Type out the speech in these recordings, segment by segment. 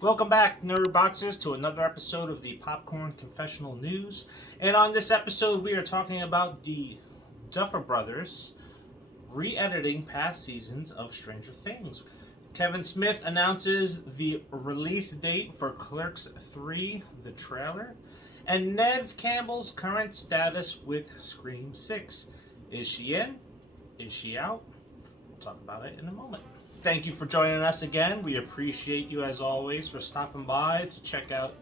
Welcome back, Nerd Boxers, to another episode of the Popcorn Confessional News. And on this episode, we are talking about the Duffer Brothers re-editing past seasons of Stranger Things. Kevin Smith announces the release date for Clerks III, the trailer, and Neve Campbell's current status with Scream 6. Is she in? Is she out? We'll talk about it in a moment. Thank you for joining us again. We appreciate you, as always, for stopping by to check out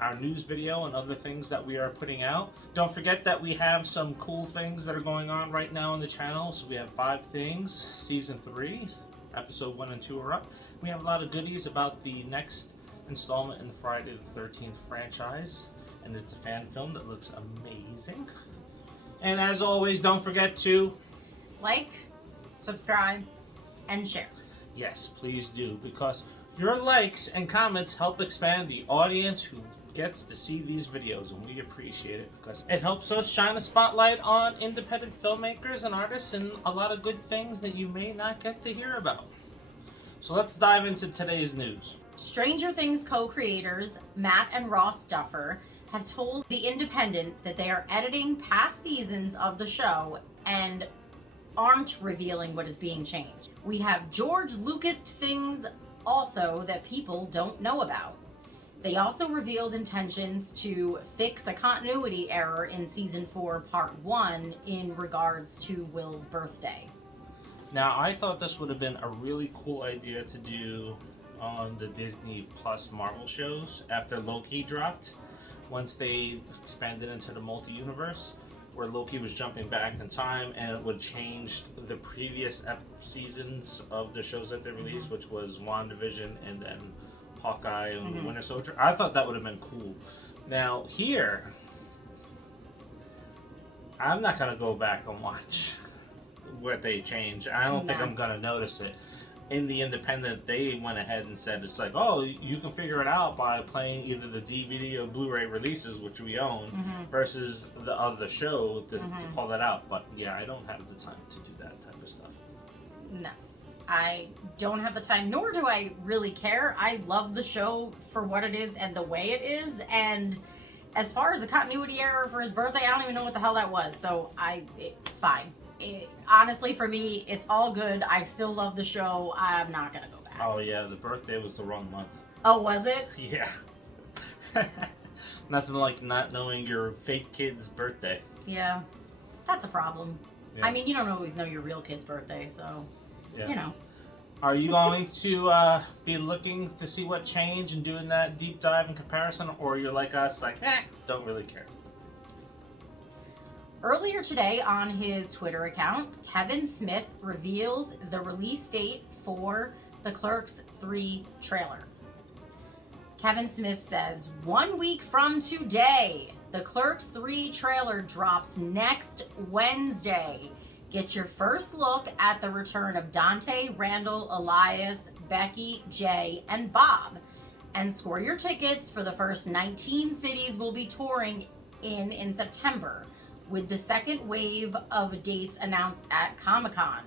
our news video and other things that we are putting out. Don't forget that we have some cool things that are going on right now on the channel. So we have 5 things. Season 3, episode 1 and 2 are up. We have a lot of goodies about the next installment in the Friday the 13th franchise. And it's a fan film that looks amazing. And as always, don't forget to like, subscribe, and share. Yes, please do, because your likes and comments help expand the audience who gets to see these videos, and we appreciate it because it helps us shine a spotlight on independent filmmakers and artists and a lot of good things that you may not get to hear about. So let's dive into today's news. Stranger Things co-creators Matt and Ross Duffer have told The Independent that they are editing past seasons of the show and aren't revealing what is being changed. We have George Lucas things also that people don't know about. They also revealed intentions to fix a continuity error in season 4 part 1 in regards to Will's birthday. Now, I thought this would have been a really cool idea to do on the Disney Plus Marvel shows after Loki dropped. Once they expanded into the multi-universe, where Loki was jumping back in time and it would change the previous seasons of the shows that they released, which was WandaVision and then Hawkeye and the Winter Soldier. I thought that would have been cool. Now, here, I'm not going to go back and watch what they changed. I don't think I'm going to notice it. In The Independent, they went ahead and said, it's like, oh, you can figure it out by playing either the DVD or Blu-ray releases, which we own, versus the other show to call that out. But yeah, I don't have the time to do that type of stuff. No, I don't have the time, nor do I really care. I love the show for what it is and the way it is. And as far as the continuity error for his birthday, I don't even know what the hell that was. So it's fine. Honestly, for me, it's all good. I still love the show. I'm not gonna go back. Oh yeah, the birthday was the wrong month. Oh, was it? Yeah. Nothing like not knowing your fake kid's birthday. Yeah, that's a problem. Yeah. I mean, you don't always know your real kid's birthday, so, you know. Are you going to be looking to see what changed and doing that deep dive and comparison, or you're like us, like, don't really care? Earlier today on his Twitter account, Kevin Smith revealed the release date for the Clerks III trailer. Kevin Smith says, 1 week from today, the Clerks III trailer drops next Wednesday. Get your first look at the return of Dante, Randall, Elias, Becky, Jay, and Bob. And score your tickets for the first 19 cities we'll be touring in September, with the second wave of dates announced at Comic-Con.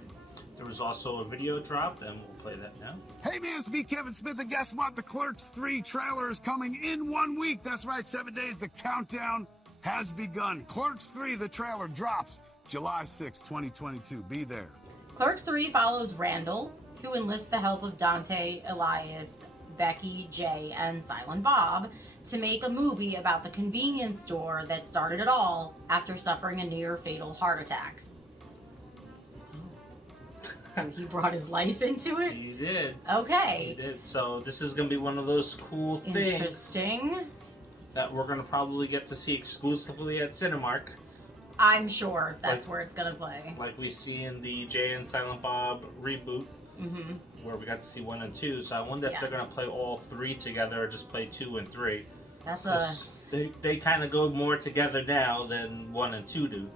There was also a video dropped, and we'll play that now. Hey man, it's me, Kevin Smith, and guess what? The Clerks 3 trailer is coming in 1 week. That's right, 7 days. The countdown has begun. Clerks 3, the trailer drops July 6, 2022. Be there. Clerks 3 follows Randall, who enlists the help of Dante, Elias, Becky, Jay, and Silent Bob to make a movie about the convenience store that started it all after suffering a near-fatal heart attack. So he brought his life into it? He did. Okay. He did. So this is going to be one of those cool things. Interesting. That we're going to probably get to see exclusively at Cinemark. I'm sure that's where it's going to play. Like we see in the Jay and Silent Bob reboot, where we got to see 1 and 2. So I wonder if they're going to play all 3 together or just play 2 and 3. They kind of go more together now than 1 and 2 do.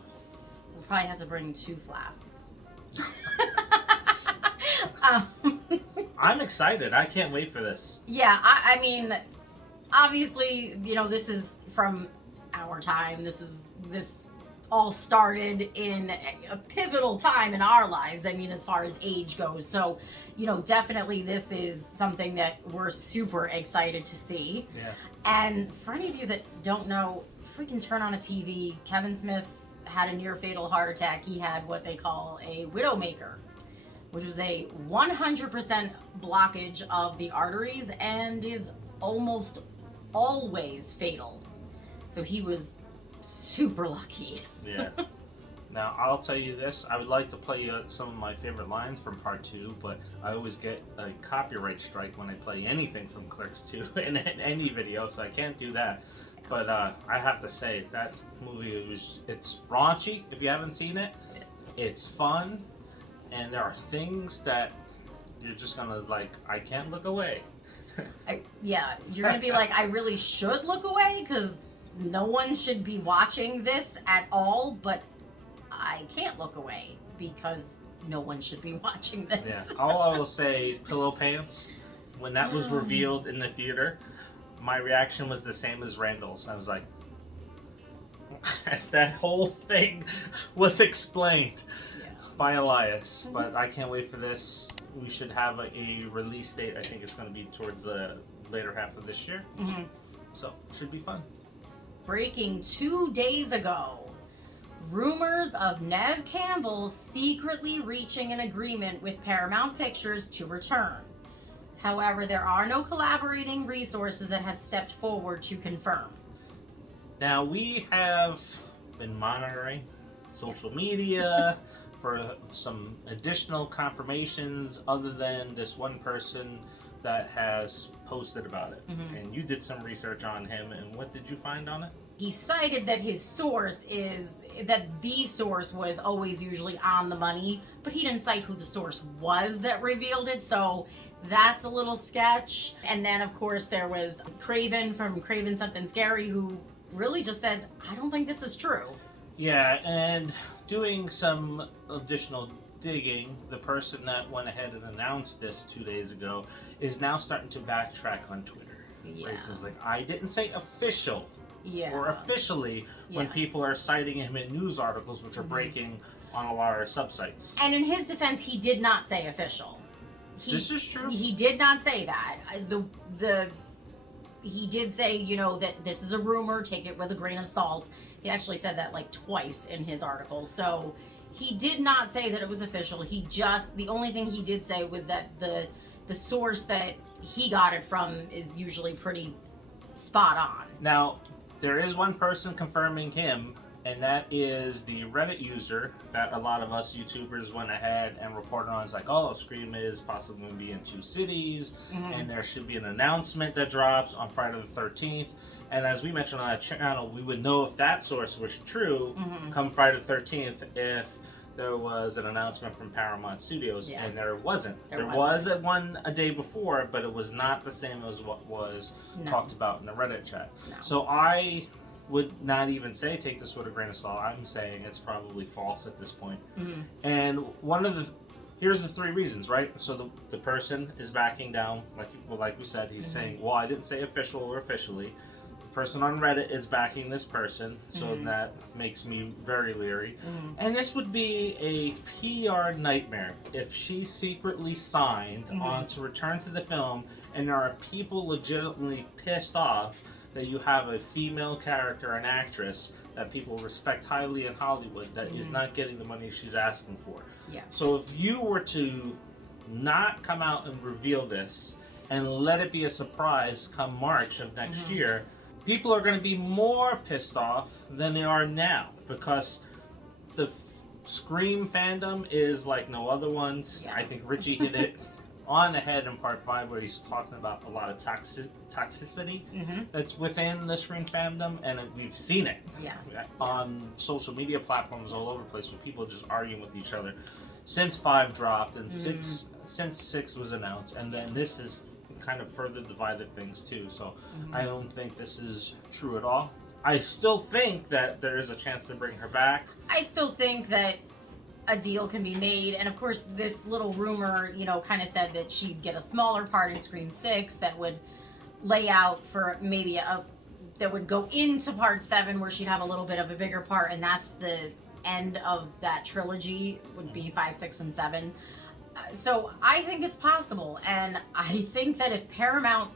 We'll probably have to bring 2 flasks. I'm excited. I can't wait for this. Yeah, I mean, obviously, you know, this is from our time. This all started in a pivotal time in our lives. I mean, as far as age goes. So, definitely this is something that we're super excited to see. Yeah. And for any of you that don't know, freaking turn on a TV. Kevin Smith had a near fatal heart attack. He had what they call a widowmaker, which was a 100% blockage of the arteries and is almost always fatal. So he was super lucky. Yeah. Now, I'll tell you this. I would like to play some of my favorite lines from Part 2, but I always get a copyright strike when I play anything from Clerks 2 in any video, so I can't do that. But I have to say, that movie, it's raunchy if you haven't seen it. It's fun, and there are things that you're just going to, I can't look away. You're going to be like, I really should look away, because no one should be watching this at all, but I can't look away because no one should be watching this. Yeah. All I will say, Pillow Pants, when that was revealed in the theater, my reaction was the same as Randall's. I was like, as that whole thing was explained by Elias. But I can't wait for this. We should have a release date. I think it's going to be towards the later half of this year. So, should be fun. Breaking 2 days ago. Rumors of Neve Campbell secretly reaching an agreement with Paramount Pictures to return. However, there are no collaborating resources that have stepped forward to confirm. Now, we have been monitoring social media for some additional confirmations other than this one person that has posted about it. And you did some research on him, and what did you find on it? He cited that the source was always usually on the money, but he didn't cite who the source was that revealed it, so that's a little sketch. And then, of course, there was Craven from Craven Something Scary, who really just said, I don't think this is true. Yeah, and doing some additional digging, the person that went ahead and announced this 2 days ago is now starting to backtrack on Twitter. Places like, I didn't say official. Or officially, when people are citing him in news articles, which are breaking on a lot of subsites. And in his defense, he did not say official. This is true. He did not say that. He did say, that this is a rumor, take it with a grain of salt. He actually said that twice in his article. So he did not say that it was official. The only thing he did say was that the source that he got it from is usually pretty spot on. Now, there is one person confirming him, and that is the Reddit user that a lot of us YouTubers went ahead and reported on. It's like, Scream is possibly going to be in 2 cities, and there should be an announcement that drops on Friday the 13th. And as we mentioned on that channel, we would know if that source was true come Friday the 13th if there was an announcement from Paramount Studios, and there wasn't. There was one a day before, but it was not the same as what was talked about in the Reddit chat. No. So I would not even say take this with a grain of salt. I'm saying it's probably false at this point. And here's the 3 reasons, right? So the person is backing down, like we said, he's saying, well, I didn't say official or officially. Person on Reddit is backing this person, so that makes me very leery. And this would be a PR nightmare if she secretly signed on to return to the film, and there are people legitimately pissed off that you have a female character, an actress that people respect highly in Hollywood that is not getting the money she's asking for. So if you were to not come out and reveal this and let it be a surprise come March of next year, people are going to be more pissed off than they are now, because the Scream fandom is like no other ones. I think Richie hit it on the head in Part 5, where he's talking about a lot of toxicity that's within the Scream fandom, and we've seen it on social media platforms all over the place, with people just arguing with each other since 5 dropped and since 6 was announced, and then this is kind of further divided things too. So I don't think this is true at all. I still think that there is a chance to bring her back. I still think that a deal can be made, and of course this little rumor, kind of said that she'd get a smaller part in Scream 6 that would lay out for maybe a would go into part 7 where she'd have a little bit of a bigger part, and that's the end of that trilogy, would be 5, 6, and 7. So I think it's possible, and I think that if Paramount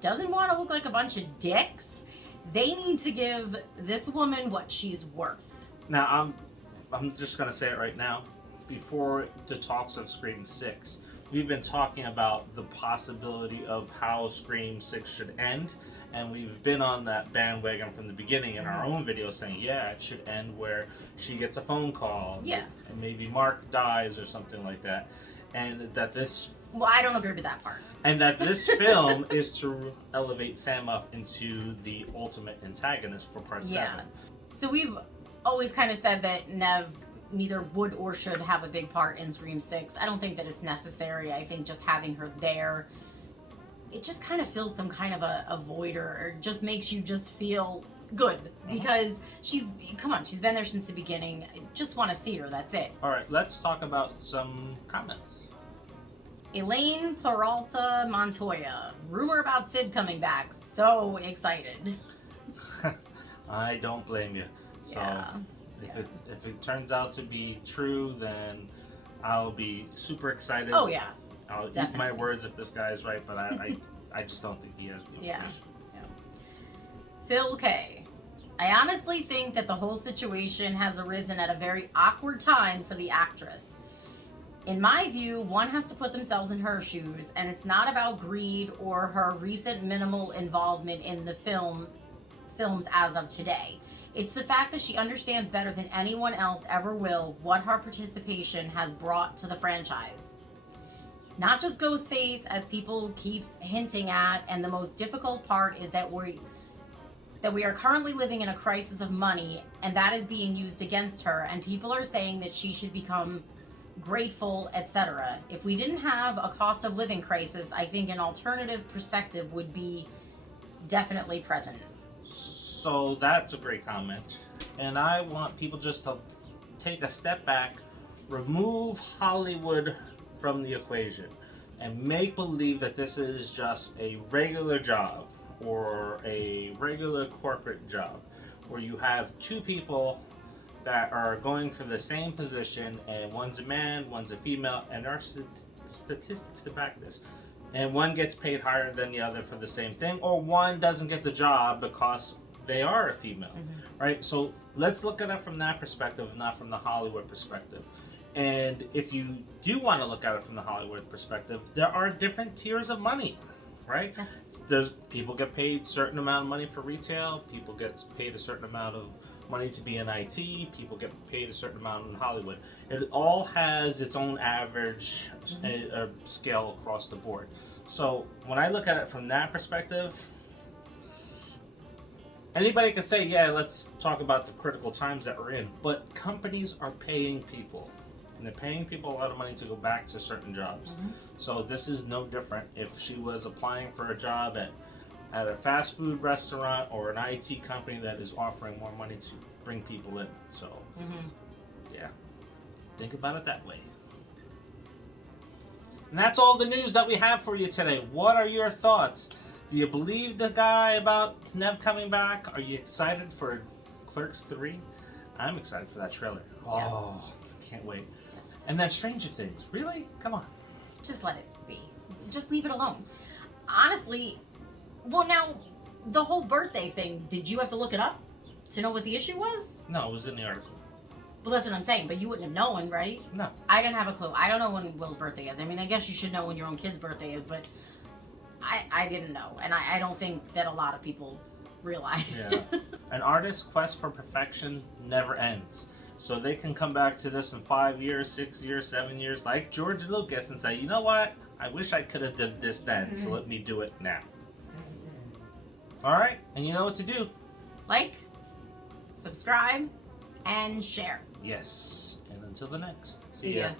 doesn't want to look like a bunch of dicks, they need to give this woman what she's worth. Now, I'm just going to say it right now. Before the talks of Scream 6, we've been talking about the possibility of how Scream 6 should end, and we've been on that bandwagon from the beginning in our own video saying, yeah, it should end where she gets a phone call, yeah, and maybe Mark dies or something like that, and that this... Well, I don't agree with that part. And that this film is to elevate Sam up into the ultimate antagonist for part 7. So we've always kind of said that Neve neither would or should have a big part in Scream 6. I don't think that it's necessary. I think just having her there, it just kind of fills some kind of a void, or just makes you just feel good. Because she's been there since the beginning. I just want to see her, that's it. Alright, let's talk about some comments. Elaine Peralta Montoya. Rumor about Sid coming back. So excited. I don't blame you. So if it turns out to be true, then I'll be super excited. Oh yeah. I'll Definitely. eat my words if this guy is right, but I just don't think he has the information. Phil K. I honestly think that the whole situation has arisen at a very awkward time for the actress. In my view, one has to put themselves in her shoes, and it's not about greed or her recent minimal involvement in the films as of today. It's the fact that she understands better than anyone else ever will what her participation has brought to the franchise. Not just Ghostface, as people keeps hinting at, and the most difficult part is that we are currently living in a crisis of money, and that is being used against her, and people are saying that she should become grateful, etc. If we didn't have a cost of living crisis, I think an alternative perspective would be definitely present. So that's a great comment. And I want people just to take a step back, remove Hollywood from the equation, and make believe that this is just a regular job or a regular corporate job where you have two people that are going for the same position, and one's a man, one's a female, and there are statistics to back this. And one gets paid higher than the other for the same thing, or one doesn't get the job because they are a female, right? So let's look at it from that perspective, not from the Hollywood perspective. And if you do want to look at it from the Hollywood perspective, there are different tiers of money, right? Yes. There's people get paid a certain amount of money for retail, people get paid a certain amount of money to be in IT, people get paid a certain amount in Hollywood. It all has its own average scale across the board. So when I look at it from that perspective, anybody can say, yeah, let's talk about the critical times that we're in, but companies are paying people. And they're paying people a lot of money to go back to certain jobs. So this is no different. If she was applying for a job at a fast food restaurant or an IT company that is offering more money to bring people in. So, yeah, think about it that way. And that's all the news that we have for you today. What are your thoughts? Do you believe the guy about Neve coming back? Are you excited for Clerks 3? I'm excited for that trailer. Yeah. Oh, can't wait. And then Stranger Things. Really? Come on. Just let it be. Just leave it alone. Honestly, well, now, the whole birthday thing, did you have to look it up to know what the issue was? No, it was in the article. Well, that's what I'm saying, but you wouldn't have known, right? No. I didn't have a clue. I don't know when Will's birthday is. I mean, I guess you should know when your own kid's birthday is, but I didn't know. And I don't think that a lot of people realized. Yeah. An artist's quest for perfection never ends. So they can come back to this in 5 years, 6 years, 7 years, like George Lucas, and say, you know what? I wish I could have done this then, so let me do it now. Alright, and you know what to do. Like, subscribe, and share. Yes, and until the next. See ya.